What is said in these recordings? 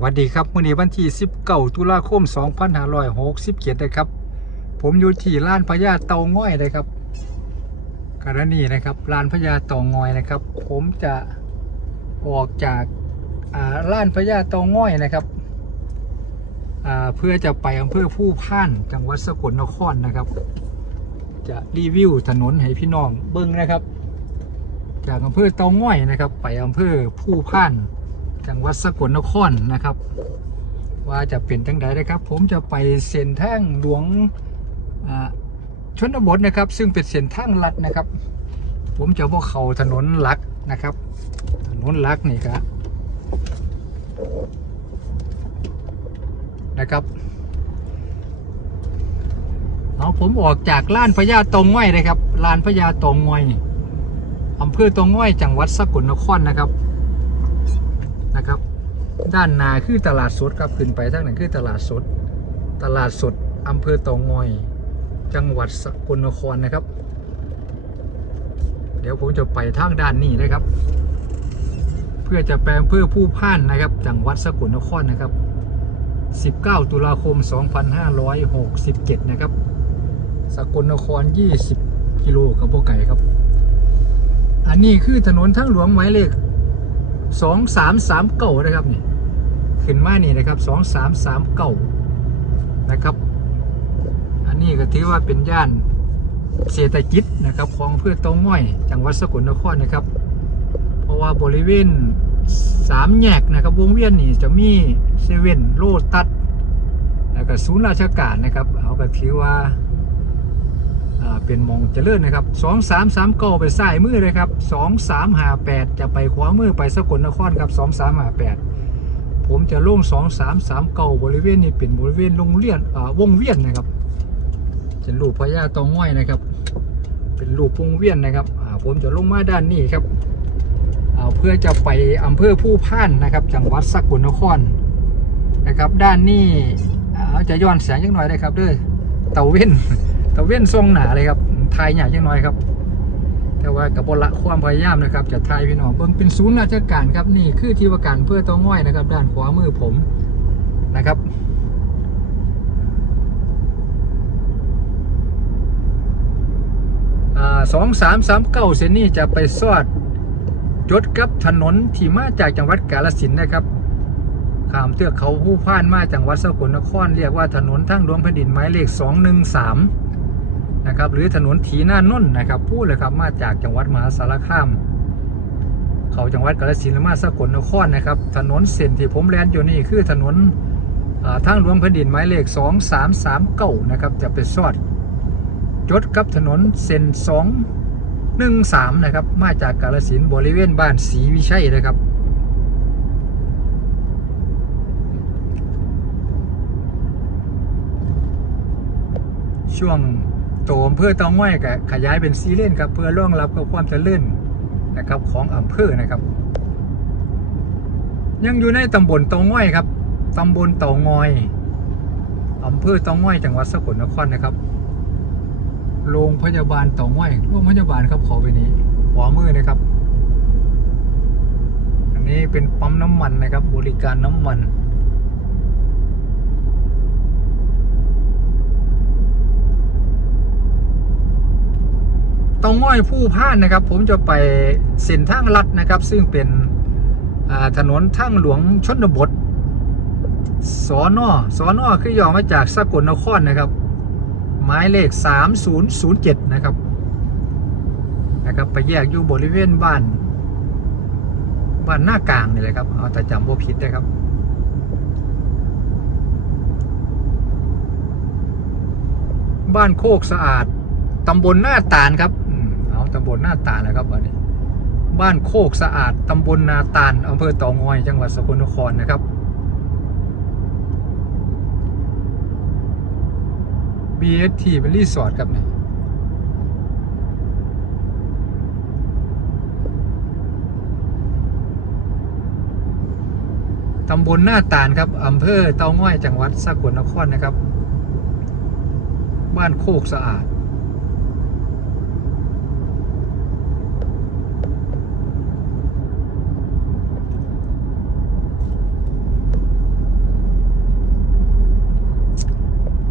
สวัสดีครับมื่อนี้วันที่ 19 ตุลาคม 2567นะครับ ผมอยู่ที่ลานพญาเตาง่อยนะครับกรณีนะครับลานพญาเตาง่อยนะครับ ผมจะออกจากอ่าลานพญาเตาง่อยนะครับอ่าเพื่อจะไปอำเภอผู้พ่านจังหวัดสกลนครนะครับ จะรีวิวถนนให้พี่น้องเบิ้งนะครับ จากอำเภอเตาง่อยนะครับ ไปอำเภอผู้พ่าน จังหวัดสกลนครนะครับ ว่าจะเป็นจังใดนะครับ ผมจะไปเส้นทางหลวงชนบทนะครับ ซึ่งเป็นเส้นทางลัดนะครับ ผมจะว่าเขาถนนหลักนะครับ ถนนหลักนี่ครับนะครับเอาผมออกจากล้านพญาตองง่อยนะครับลานพญาตองง่อยอำเภอตองง่อยจังหวัดสกลนครนะครับ นะครับ ด้านนาคือตลาดสดครับขึ้นไปทางนั้นคือตลาดสด ตลาดสดอำเภอเตางอย จังหวัดสกลนครนะครับ เดี๋ยวผมจะไปทางด้านนี้นะครับ เพื่อจะแปลงเพื่อผู้พ่านนะครับ จังหวัดสกลนครนะครับ 19 ตุลาคม 2567 นะครับ สกลนคร 20 กิโลกับโบไก่ครับ อันนี้คือถนนทางหลวงหมายเลข สองสามสามเก่านะครับนี่ขึ้นมานี่นะครับสองสามสามเก่านะครับ อันนี้ก็ถือว่าเป็นย่านเศรษฐกิจนะครับของเพื่อตาง่อยจังหวัดสกลนครนะครับ เพราะว่าบริเวณสามแยกนะครับวงเวียนนี่จะมีเซเว่นโลตัสแล้วก็ศูนย์ราชการนะครับ เอาก็ถือว่า เป็นมองเจริญนะครับสองสามสามเก้าไปซ้ายมือเลยครับสองสามหาแปดจะไปขวามือไปสกลนครครับสองสามหาแปดผมจะลงสองสามสามเก้าบริเวณนี้เป็นบริเวณโรงเรียนอ่าวงเวียนนะครับเป็นรูปพญาตองง่อยนะครับ เป็นรูปวงเวียนนะครับอ่าผมจะลงมาด้านนี้ครับอ่าเพื่อจะไปอำเภอผู้พ่านนะครับ จังหวัดสกลนครนะครับ ด้านนี้อ่าจะย้อนแสงยังหน่อยได้ครับเด้วยเตาเว้นตะเว้นทรงหนาเลยครับ ทายหยาจังน้อยครับ แต่ว่ากับบละความพยายามนะครับ จะทายพี่น้องเบิ่งเป็นศูนย์ราชการครับนี่คือที่ว่าการเพื่อต้องง่อยนะครับ ด้านขวามือผมนะครับสองสามสามเก้าเส้นนี้จะไปสอดจดกับถนนที่มาจากจังหวัดกาฬสินนะครับข้ามเทือกเขาผู้พ่านมาจังหวัดสกลนครเรียกว่าถนนทางหลวงแผ่นดินหมายเลข213นะครับหรือถนนถีหน้านนท์นะครับพูดเลยครับมาจากจังหวัดมหาสารคาม เขาจังหวัดกาฬสินธุ์และมาสกลนครนะครับ ถนนเส้นที่ผมแลนอยู่นี่คือถนนทางหลวงแผ่นดินหมายเลข 2339นะครับจะไปสอดจดกับถนนเส้น213นะครับมาจากกาฬสินธุ์บริเวณบ้านศรีวิชัยนะครับช่วง โตอำเภอตาง่อยก็ขยายเป็นซีเลนครับเพื่อรองรับกับความเจริญนะครับของอำเภอนะครับ ยังอยู่ในตำบลตาง่อยครับตำบลตางงอยอำเภอตาง่อยจังหวัดสกลนครนะครับ โรงพยาบาลตาง่อยโรงพยาบาลครับขอไปนี้ขวามือนะครับ อันนี้เป็นปั๊มน้ำมันนะครับ บริการน้ำมัน ตองง่อยผู้พ่านนะครับ ผมจะไปเส้นทางลัดนะครับ ซึ่งเป็นถนนทางหลวงชนบทสอนอสอนอคือย่อมาจากสกลนครนะครับ หมายเลข 3007 นะครับนะครับไปแยกอยู่บริเวณบ้าน บ้านหน้ากลางนี่เลยครับ เอาแต่จำว่าผิดนะครับบ้านโคกสะอาด ตำบลหน้าตาลครับ ตำบลหน้าตาลนะครับวันนี้บ้านโคกสะอาดตำบลนาตาลอำเภอต่องอย จังหวัดสกลนครนะครับ BST เป็นรีสอร์ทครับเนี่ยตำบลหน้าตาลครับอำเภอเตาง่อยจังหวัดสกลนครนะครับ บ้านโคกสะอาด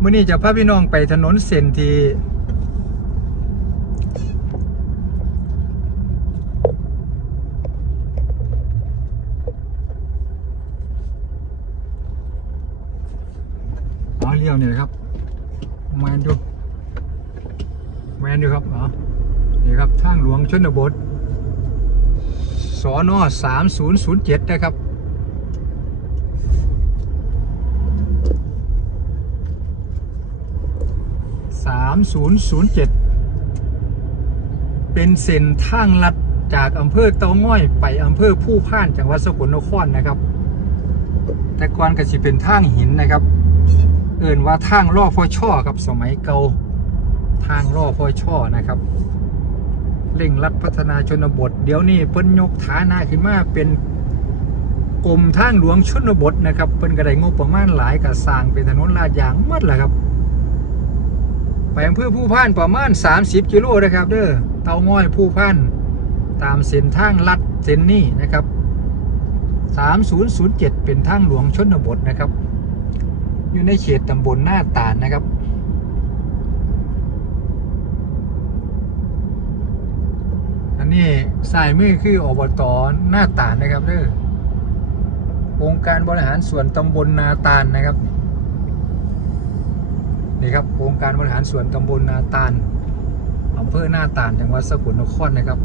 มื่อนี้จะพาพี่น้องไปถนนเส้นที่เอาเลี้ยวเนี่ยครับแมนดูแมนดูครับอ๋อนี่ครับทางหลวงชนบทสอนอสามศูนย์ศูนย์เจ็ดนะครับ 3007 เป็นเส้นทางลัดจากอำเภอเตาง่อยไปอำเภอผู้พ่านจังหวัดสกลนครนะครับ แต่ก่อนก็สิเป็นทางหินนะครับ เอื่นว่าทางล่อพอช่อครับสมัยเก่าทางล่อพอช่อนะครับเร่งรัดพัฒนาชนบท เดี๋ยวนี้เพิ่นยกฐานะขึ้นมาเป็นกรมทางหลวงชนบทนะครับเพิ่นก็ไดงบประมาณหลายก็สร้างเป็นถนนลาดยางหมดแหละครับ ไปอำเภอผู้พันประมาณ 30 กิโลนะครับเด้อเตาง้อยผู้พันตามเส้นทางลัดเส้นนี้นะครับ 3007 เป็นทางหลวงชนบทนะครับ อยู่ในเขตตำบลหน้าตาลนะครับอันนี้สายมือคืออบตหน้าตาลนะครับเด้อองค์การบริหารส่วนตำบลนาตาลนะครับ นี่ครับองค์การบริหารส่วนตำบลนาตาลอำเภอหน้าตาลจังหวัดสกลนครนะครับ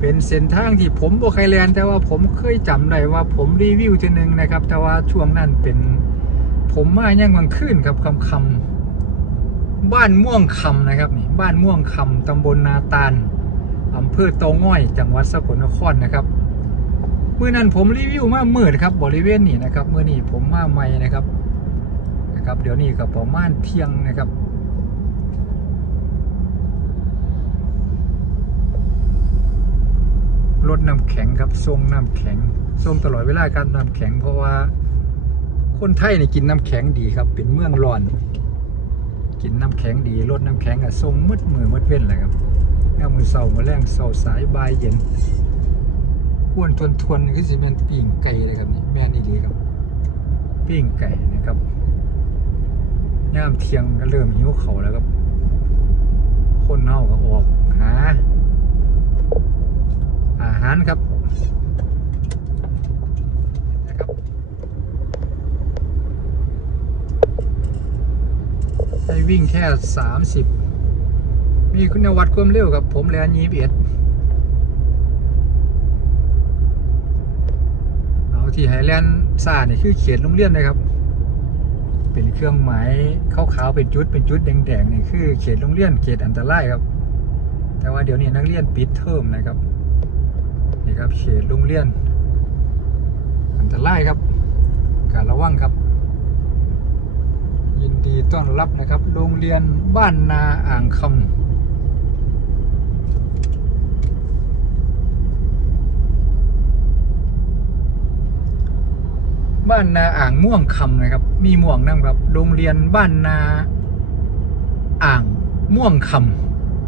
เป็นเส้นทางที่ผมบ่เคยเรียนแต่ว่าผมเคยจำได้ว่าผมรีวิวทีหนึ่งนะครับ แต่ว่าช่วงนั้นเป็นผมมาย่างวังขึ้นครับคำคำบ้านม่วงคำนะครับนี่บ้านม่วงคำตำบลนาตาลอำเภอเตาง่อย จังหวัดสกลนครนะครับเมื่อนั้นผมรีวิวมาเมื่อนครับบริเวณนี้นะครับเมื่อนี้ผมมาใหม่นะครับ นะครับ เดี๋ยวนี้ก็ประมาณเที่ยงนะครับรถน้ำแข็งครับทรงน้ำแข็งทรงตลอดเวลาการน้ำแข็ง เพราะว่าคนไทยนี่กินน้ำแข็งดีครับ เป็นเมืองร้อน กินน้ำแข็งดีรถน้ำแข็งอะทรงมืดมือมืดเว้นเลยครับแล้มือเสาร์มือแรงเสาร์สายบายเย็นควนทวนทวนๆคือสิแมนปีงไก่เลยครับนี่แม่นี่ดีครับ ปิ้งไก่นะครับ ย่ามเที่ยงก็เริ่มหิวเขาแล้วครับ คนเฮาก็ออกหา อาหารครับนะครับให้วิ่งแค่30มีคุณวัดความเร็วกับผมแลนยีบเอ็ดเอาที่ไฮแลนด์ซ่านี่คือเขตโรงเรียนนะครับ เป็นเครื่องหมายขาวๆเป็นจุดเป็นจุดแดงๆนี่คือเขตโรงเรียนเขตอันตรายครับ แต่ว่าเดี๋ยวนี้นักเรียนปิดเทอมนะครับนี่ครับเขตโรงเรียน อันตรายครับ การระวังครับ ยินดีต้อนรับนะครับ โรงเรียนบ้านนาอ่างคำ บ้านนาอ่างม่วงคำนะครับ มีม่วงนั่งครับ โรงเรียนบ้านนาอ่างม่วงค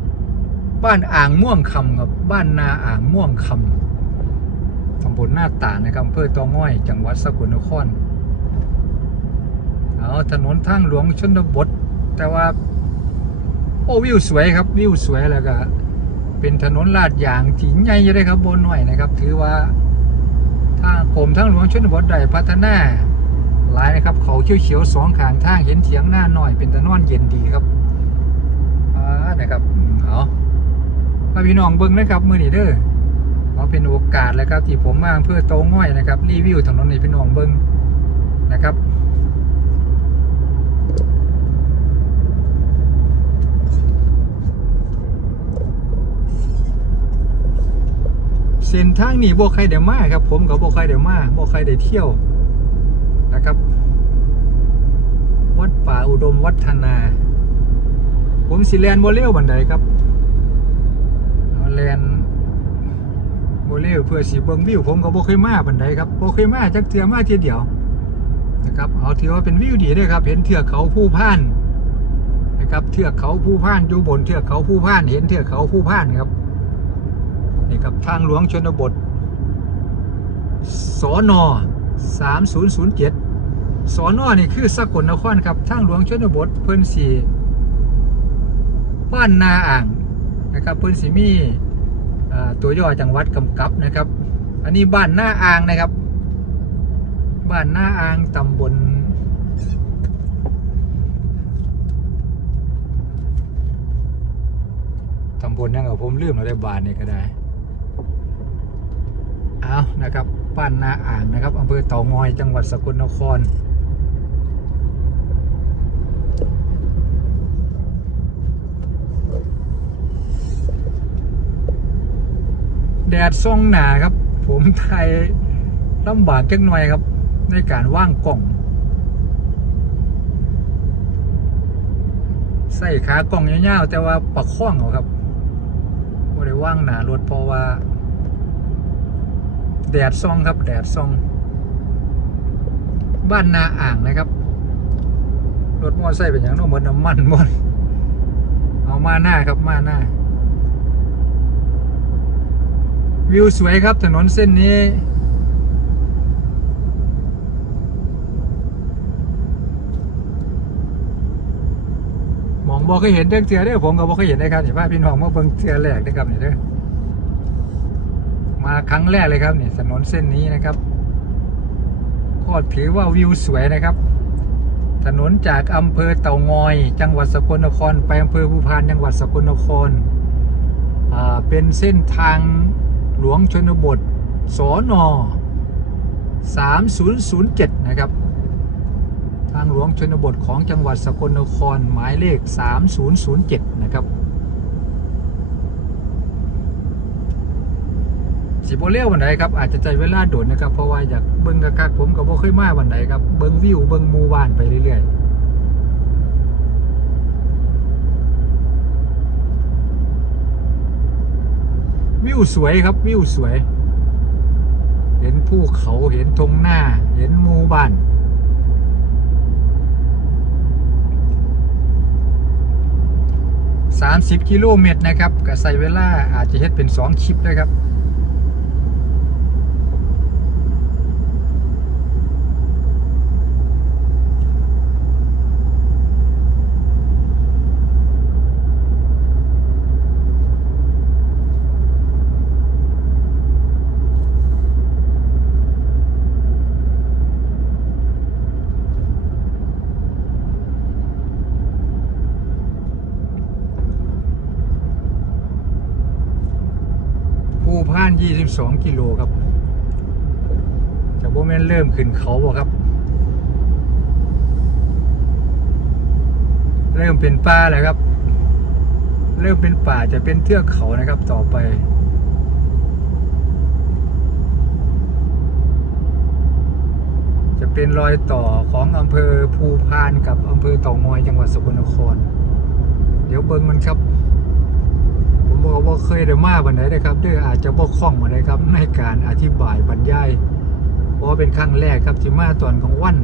ำบ้านอ่างม่วงคำครับ บ้านนาอ่างม่วงคำตำบลหน้าตานะครับอำเภอตอง่อย จังหวัดสกลนครเอาถนนทางหลวงชนบท แต่ว่า โอ้วิวสวยครับ วิวสวยแล้วก็เป็นถนนลาดยางที่ใหญ่เลยครับบนหน่อยนะครับ ถือว่า ทางกรมทางหลวงชนบทได้พัฒนาหลายนะครับ เขาเขียวๆสองข้างทางเห็นเถียงหน้าหน่อยเป็นตะนอนเย็นดีครับอ่านะครับอืมเอาพพี่น้องเบิ้งนะครับมือนีเด้อเอาเป็นโอกาสแล้วครับที่ผมมาเพื่อโตง่อยนะครับรีวิวถนนในพี่น้องเบิ้งนะครับ เส้นทางนี้บ่ใครได้มาครับ ผมกับบ่ใครได้มาบ่ใครได้เที่ยวนะครับ วัดป่าอุดมวัฒนา ผมสิแลนบ่เร็วบันไดครับเอาแลนบ่เร็วเพื่อสิเบิงวิวผมก็บ่เคยมาบันไดครับบ่เคยมาจักเทือมาเที่ยเดียวนะครับเอาถือว่าเป็นวิวดีด้อครับ เห็นเทือกเขาผู้พานนะครับเทือกเขาผู้พานอยู่บนเทือกเขาผู้พาน เห็นเทือกเขาผู้พานครับ นี่ครับทางหลวงชนบท สอน3007 สอนอนี่คือสกลนครครับ ทางหลวงชนบทเพิ่นสีบ้านนาอ่างนะครับเพิ่นสีมีตัวย่อจังหวัดกำกับนะครับ อันนี้บ้านหน้าอ่างนะครับ บ้านหน้าอ่างตำบลตำบลนั่งกับผมลืมแล้วได้บ้านนี่ก็ได้ เอานะครับบ้านนาอ่างนะครับอำเภอเต่างอยจังหวัดสกลนครแดดส่องหนาครับ ผมไทยลำบากจักหน่อยครับ ในการว่างกล่องใส่ขากล่องยาวๆแต่ว่าปักข้องเอาครับไม่ได้ว่างหนารถเพราะว่า แดดซองครับ แดดซอง บ้านนาอ่างนะครับ รถมอเตอร์ไซค์เป็นอย่างโน้มเหมือนน้ำมันหมดเอามาหน้าครับมาหน้า วิวสวยครับถนนเส้นนี้มองบอกเคยเห็นเด้อเทือเด้อผมก็บอกเคยเห็นนะครับนี่ว่าพี่น้องมาเบิ่งเทือแรกนะครับเนี่เด้อ มาครั้งแรกเลยครับนี่ถนนเส้นนี้นะครับก็ถือว่าวิวสวยนะครับ ถนนจากอำเภอเต่างอย จังหวัดสกลนคร ไปอำเภอภูพานจังหวัดสกลนครอ่าเป็นเส้นทางหลวงชนบทสอนอ3007 นะครับ ทางหลวงชนบทของจังหวัดสกลนครหมายเลข 3007 นะครับ สิบเลี้ยววันใดครับอาจจะใจเวลาโดดนะครับ เพราะว่าอยากเบิ้งกะคักผมก็บ่เคยมาวันใดครับเบิ้งวิวเบิ้งมูบ้านไปเรื่อยๆวิวสวยครับวิวสวย เห็นภูเขาเห็นทงหน้า เห็นหมู่บ้าน 30 กิโลเมตรนะครับก็ใส่เวลาอาจจะเฮ็ดเป็น 2 คลิปนะครับ 22 กิโลครับจากโบแมนเริ่มขึ้นเขาบ่ครับ เริ่มเป็นป่าแล้วครับ เริ่มเป็นป่าจะเป็นเทือกเขานะครับต่อไปจะเป็นรอยต่อของอำเภอภูพานกับอำเภอเต่างอยจังหวัดสกลนคร เดี๋ยวเบิ้งมันครับ บอกว่าเคยได้มาวันไหนะครับเด้ออาจจะบ่คล่องวันไหนครับในการอธิบายบรรยายเพราะเป็นครั้งแรกครับที่มาตอนกลางวัน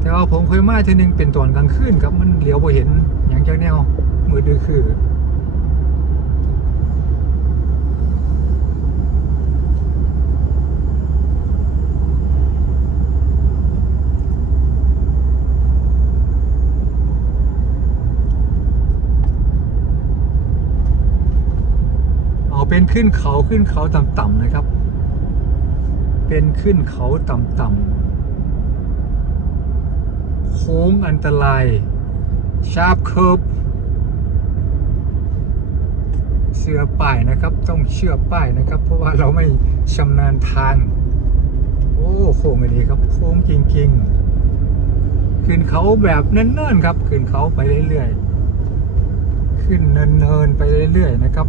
แต่ว่าผมเคยมาทีนึงเป็นตอนกลางคืนครับมันเหลียวบ่เห็นอย่างจากแนวมือดือคือ เป็นขึ้นเขาขึ้นเขาต่ำๆนะครับ เป็นขึ้นเขาต่ำๆโค้งอันตรายชาร์ปเคิร์ฟเสือป้ายนะครับ ต้องเชื่อป้ายนะครับ เพราะว่าเราไม่ชำนาญทาง โอ้โค้งอันนี้ครับ โค้งจริงๆ ขึ้นเขาแบบเนิ่นๆครับ ขึ้นเขาไปเรื่อยๆ ขึ้นเนินๆไปเรื่อยๆนะครับ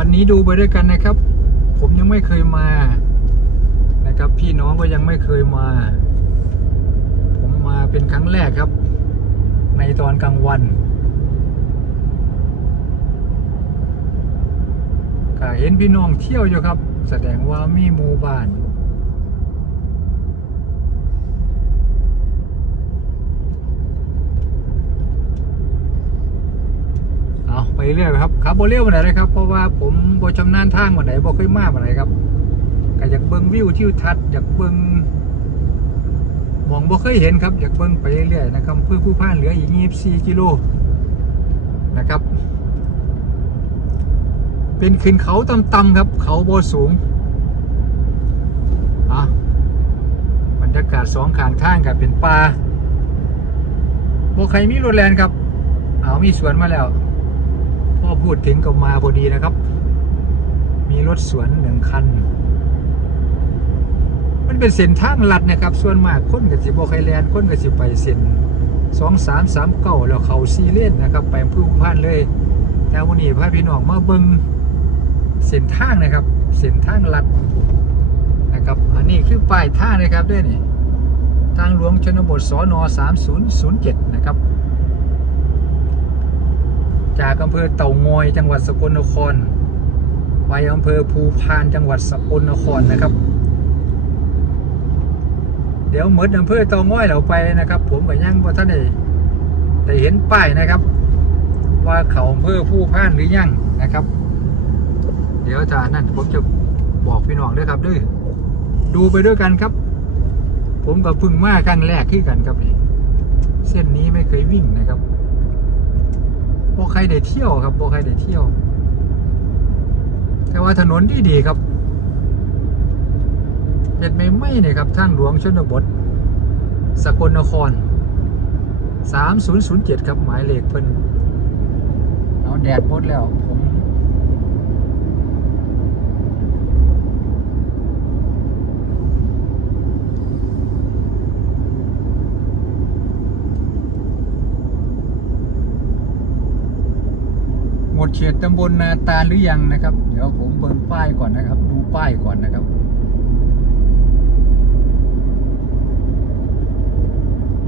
วันนี้ดูไปด้วยกันนะครับ ผมยังไม่เคยมานะครับ พี่น้องก็ยังไม่เคยมา ผมมาเป็นครั้งแรกครับ ในตอนกลางวันก็เห็นพี่น้องเที่ยวอยู่ครับ แสดงว่ามีหมู่บ้าน เอาไปเรื่อยครับขับโบเลี้ยววันไหนเลยครับเพราะว่าผมโบชำนาญทางวันไหนบ่เคยมาวันไหนครับก็อยากเบิ่งวิวทิวทัศน์อยากเบิ่งมองบ่เคยเห็นครับอยากเบิ่งไปเรื่อยๆนะครับเพื่อผู้พานเหลืออีก24กิโลนะครับ เป็นขึ้นเขาต่ำๆครับ เขาโบสูงอะบรรยากาศสองข้างทางกับเป็นป่าโบใครมีรถแลนครับ เอามีสวนมาแล้ว พ่อพูดถึงก็มาพอดีนะครับ มีรถสวนหนึ่งคัน มันเป็นเส้นทางลัดนะครับ ส่วนมากคนกับสิบอไคแลนด์คนกับสิไปเส้นสองสามสามเก้าแล้วเขาซีเลนนะครับ ไปพื่อผู้พันเลย แต่วันนี้พาพี่น้องมาเบิงเส้นทางนะครับ เส้นทางลัดนะครับ อันนี้คือป้ายท่านะครับด้วยนี่ทางหลวงชนบทสน3007 นะครับ จากอำเภอเต่างอยจังหวัดสกลนคร ไปอำเภอภูพานจังหวัดสกลนครนะครับ เดี๋ยวหมดอำเภอเต่างอยเราไปนะครับ ผมก็ยังบ่ท่านได้ได้เห็นป้ายนะครับ ว่าเขาอำเภอภูพานหรือยังนะครับ เดี๋ยวจากนั้นผมจะบอกพี่น้องด้วยครับด้วยดูไปด้วยกันครับ ผมก็เพึ่งมาครั้งแรกขึ้นกันครับเส้นนี้ไม่เคยวิ่งนะครับ บใครได้เที่ยวครับบใครได้เที่ยว แต่ว่าถนนดีดีๆครับเด็ดไม่ไม่เนี่ยครับทางหลวงชนบท สกลนคร 3007 ครับหมายเลขเพิ่นเอาแดดหมดแล้ว ดเขตตำบลนาตาหรือยังนะครับ เดี๋ยวผมเบิ่งป้ายก่อนนะครับ ดูป้ายก่อนนะครับ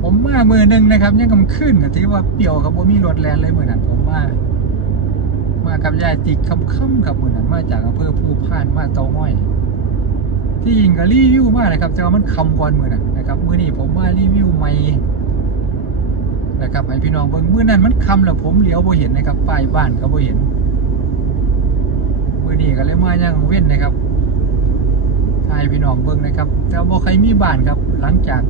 ผมมามือหนึ่งนะครับยังกำขึ้นก็ถือว่าเปรียวครับว่ามีรถแลนเลยมือนั้นผมมามากับยายติกคำค่ำๆครับมือนั้นมาจากอำเภอภูพานมาเตาง้อย ที่ยิงก็รีวิวมากนะครับแต่ว่ามันคำก่อนมือนั้นนะครับมือนี้ผมมารีวิวใหม่ นะครับให้พี่น้องเบิ่งเมื้อนั้นมันคำแล้วผมเหลียวบ่เห็นนะครับป้ายบ้านก็บ่เห็นมื้อนี้ก็เลยมาย่างเว้นนะครับให้พี่น้องเบิ่งนะครับ แต่บ่ใครมีบ้านครับ หลังจาก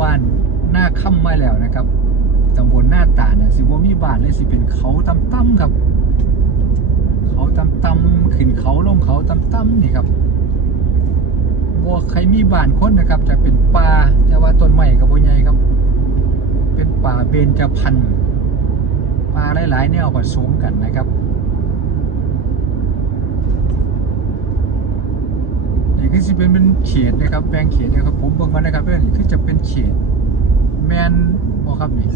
บ้านหน้าค่ำมาแล้วนะครับตำบลหน้าตาลน่ะสิบ่มีบ้านเลยสิเป็นเขาต่ำๆครับ เขาต่ำขึ้นเขาลงเขาต่ำนี่ครับบ่ใครมีบ้านคนนะครับ จะเป็นป่าแต่ว่าต้นไม้ก็บ่ใหญ่ครับ เป็นป่าเบญจพรรณป่าหลายๆแนวผสมกันนะครับ นี่คือจะเป็นเป็นเขตนะครับแบ่งเขตนะครับผมเบิ่งมานะครับเพื่อนนี่คือจะเป็นเขตแมนบอครับนี่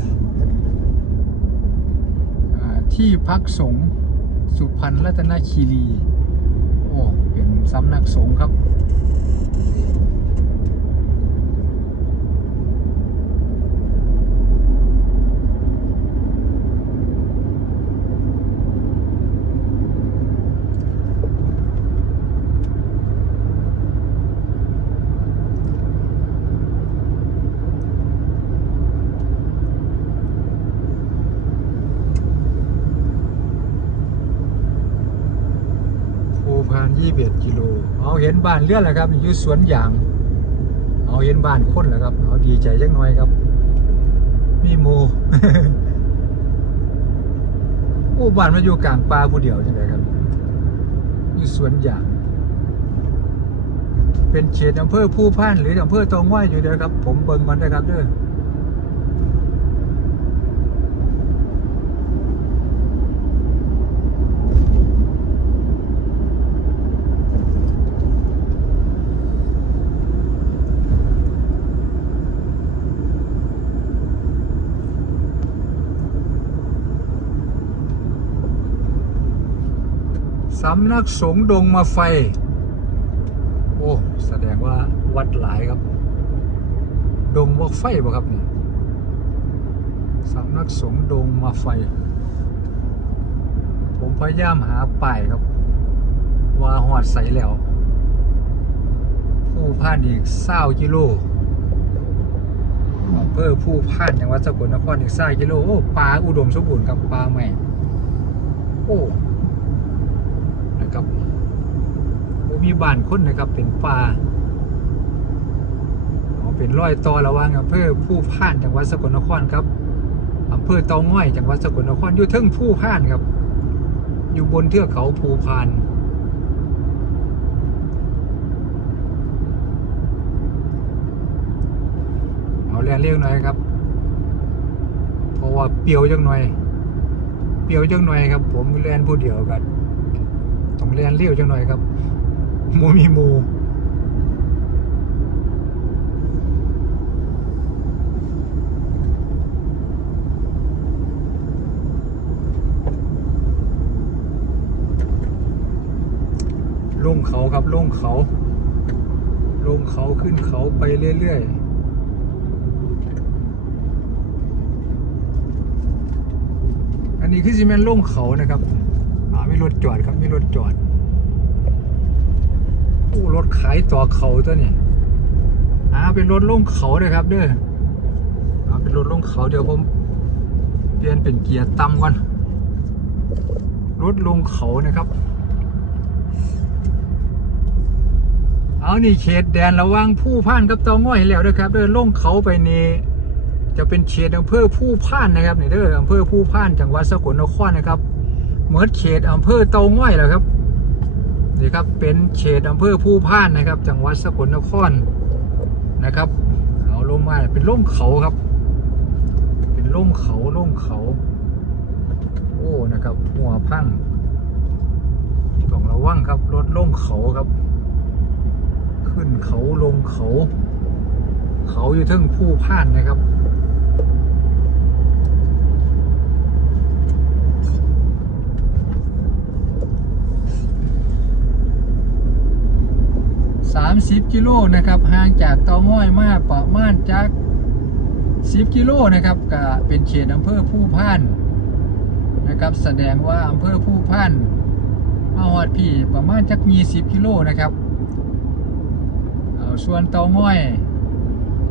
ที่พักสงฆ์สุพรรณรัตนคีรี โอ้ เป็นสำนักสงฆ์ครับ ภูพานยี่เบียดกิโล เห็นบ้านเลื่อนแล้วครับอยู่สวนยาง เอาเห็นบ้านคนแล้วครับเอาดีใจจังหน่อยครับ มีหมูโอ้บ้านมาอยู่กลางป่าผู้เดียวจังไงครับอยู่สวนยาง เป็นเขตอำเภอผู้พานหรืออำเภอตองว่าอยู่เดียวครับ ผมเบิ่งมันนะครับเด้อำนักสงฆ์ดงมาไฟ โอ้ แสดงว่าวัดหลายครับ ดงมาไฟบ่ครับนี่สำนักสงฆ์ดงมาไฟ ผมพยายามหาป้ายครับ ว่าหอดใสแล้ว ผู้พานอีกเศร้ากิโลอำเภอผู้พานจังหวัดสกลนครอีกเศร้ากิโล โอ้ปลาอุดมสมบูรณ์ครับปลาแม่ โอ้ นะครับ บ้านคนนะครับ เป็นป่าเป็นรอยต่อระหว่างอำเภอผู้พานจังหวัดสกลนครครับอำเภอเตาง่อยจังหวัดสกลนครอยู่เทึงผู้พานครับ อยู่บนเทือกเขาภูพานเอาแรงเรียวหน่อยครับเพราะว่าเปียวจังหน่อยเปียวจังหน่อยครับ ผมเรียนผู้เดียวกันต้องเรียนเรียวจังหน่อยครับ มูมีมูลงเขาครับลงเขา ลงเขาขึ้นเขาไปเรื่อยๆอันนี้คือซีเมนต์ลงเขานะครับอ่ามีรถจอดครับไมีรถจอด อ้รถขายต่อเขาตัวนี้อ่าเป็นรถลงเขานะครับ เด้ออ่าเป็นรถลงเขาเดี๋ยวผมเปลี่ยนเป็นเกียร์ต่ำก่อนรถลงเขานะครับ เอานี่เขตแดนระว่างผู้พ่านกับเตาง่อยแล้วด้อครับเด้อลงเขาไปนี่จะเป็นเขตอำเภอผู้พ่านนะครับนี่เด้ออำเภอผู้พ่านจังหวัดสกลนครนะครับเหมือนเขตอำเภอเตาง่อยแล้วครับ นี่ครับเป็นเขตอำเภอผู้พ่านนะครับ จังหวัดสกลนครนะครับ เอาลงมาเป็นล่มเขาครับ เป็นล่มเขาล่มเขา โอ้นะครับ หัวพังต้องระวังครับรถล่มเขาครับ ขึ้นเขาลงเขา เขาอยู่เทึงผู้พ่านนะครับ สามสิบกิโลนะครับห่างจากเตาง้อยมาประมาณจากสิบกิโลนะครับก็เป็นเขตอำเภอผู้พ่านนะครับแสดงว่าอำเภอผู้พ่านมาฮอดพี่ประมาณจักมีสิบกิโลนะครับเอาส่วนเตาง่อย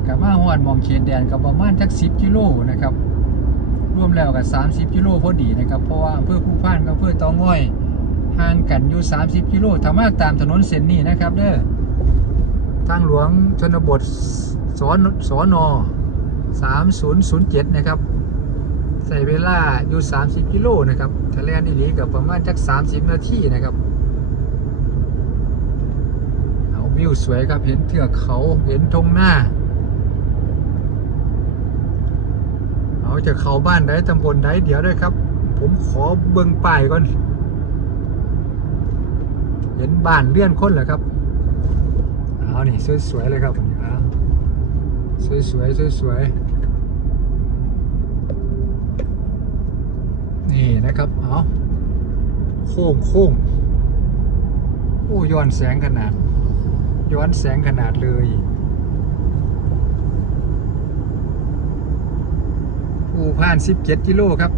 กับมาฮอดมองเขตแดนกับประมาณจักสิบกิโลนะครับรวมแล้วกับ30 กิโลพอดีนะครับเพราะว่าอำเภอผู้พ่านกับอำเภอเตาง่อยห่างกันอยู่ 30 กิโลถ้ามาตามถนนเส้นนี้นะครับเด้อ ทางหลวงชนบทสอนสอนอ3007 นะครับ ใส่เวลาอยู่ 30 กิโลนะครับทะเลนอีหลีกับประมาณจัก 30 นาทีนะครับ เอาวิวสวยครับ เห็นเทือกเขาเห็นทงหน้า เอาจะเขาบ้านได้ตำบลใดเดี๋ยวด้วยครับ ผมขอเบิ่งป้ายก่อน เห็นบ้านเลื่อนคนเหรอครับ เอานี่สวยๆเลยครับเอาสวยๆสวยๆนี่นะครับเอาโค้งโค้งโอ้ย้อนแสงขนาด ย้อนแสงขนาดเลยผู้ผ่าน 17 กิโลครับ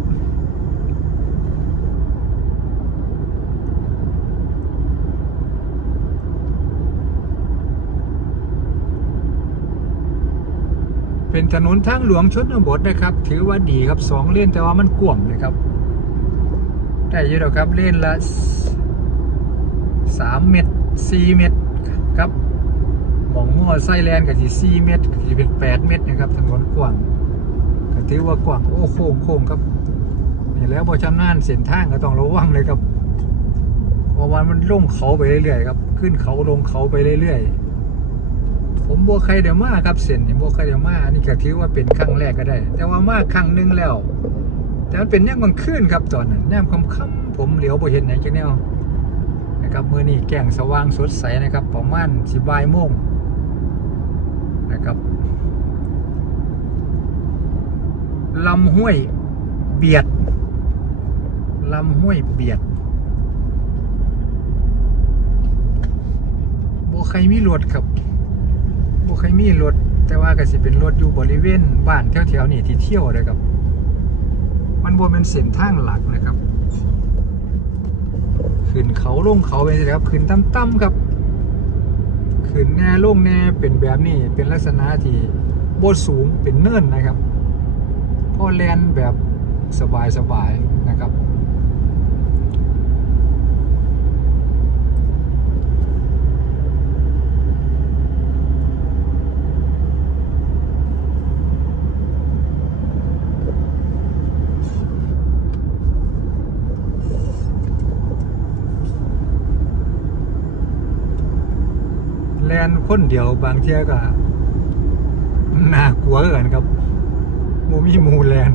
เป็นถนนทางหลวงชนบทนะครับ ถือว่าดีครับสองเลนแต่ว่ามันกว้างนะครับได้เยอะแล้วครับเลนละ3เมตร4เมตรครับมองมั่วไส้แลนกับสี4เมตรก็จะเป็น8เมตรนะครับถนนกว้างก็ถือว่ากว้างโอ้โค้งโค้งครับนี่แล้วพอชำนาญเส้นทางก็ต้องระวังเลยครับเพราะว่ามันลงเขาไปเรื่อยๆครับ ขึ้นเขาลงเขาไปเรื่อยๆ ผมบัวใครเดี๋ยวมาครับเส้นนี่บัวใครเดี๋ยวมานี่ก็ถือว่าเป็นครั้งแรกก็ได้ แต่ว่ามาครั้งหนึงแล้ว แต่มันเป็นแนวกลางคืนครับตอนนั้นแนวค่ำๆผมเหลียวไปเห็นไหนจังแนวนะครับมื่อนี้แก่งสว่างสดใสนะครับประมาณสิบายโมงนะครับลำห้วยเบียดลำห้วยเบียดบ่ใครมีรถครับ บ่ใครมีรถ แต่ว่าก็สิเป็นรถอยู่บริเวณบ้านแถวๆนี้ที่เที่ยวเลยครับ มันบ่เป็นเส้นทางหลักนะครับขึ้นเขาลงเขาไปเลยครับขึ้นต่ำๆครับขึ้นแน่ลงแน่เป็นแบบนี้เป็นลักษณะที่โบสูงเป็นเนินนะครับพอแลนแบบสบายๆนะครับ อ นคนเดียวบางเที่ยก็น่ากลัวเกันครับโมมีมูแลน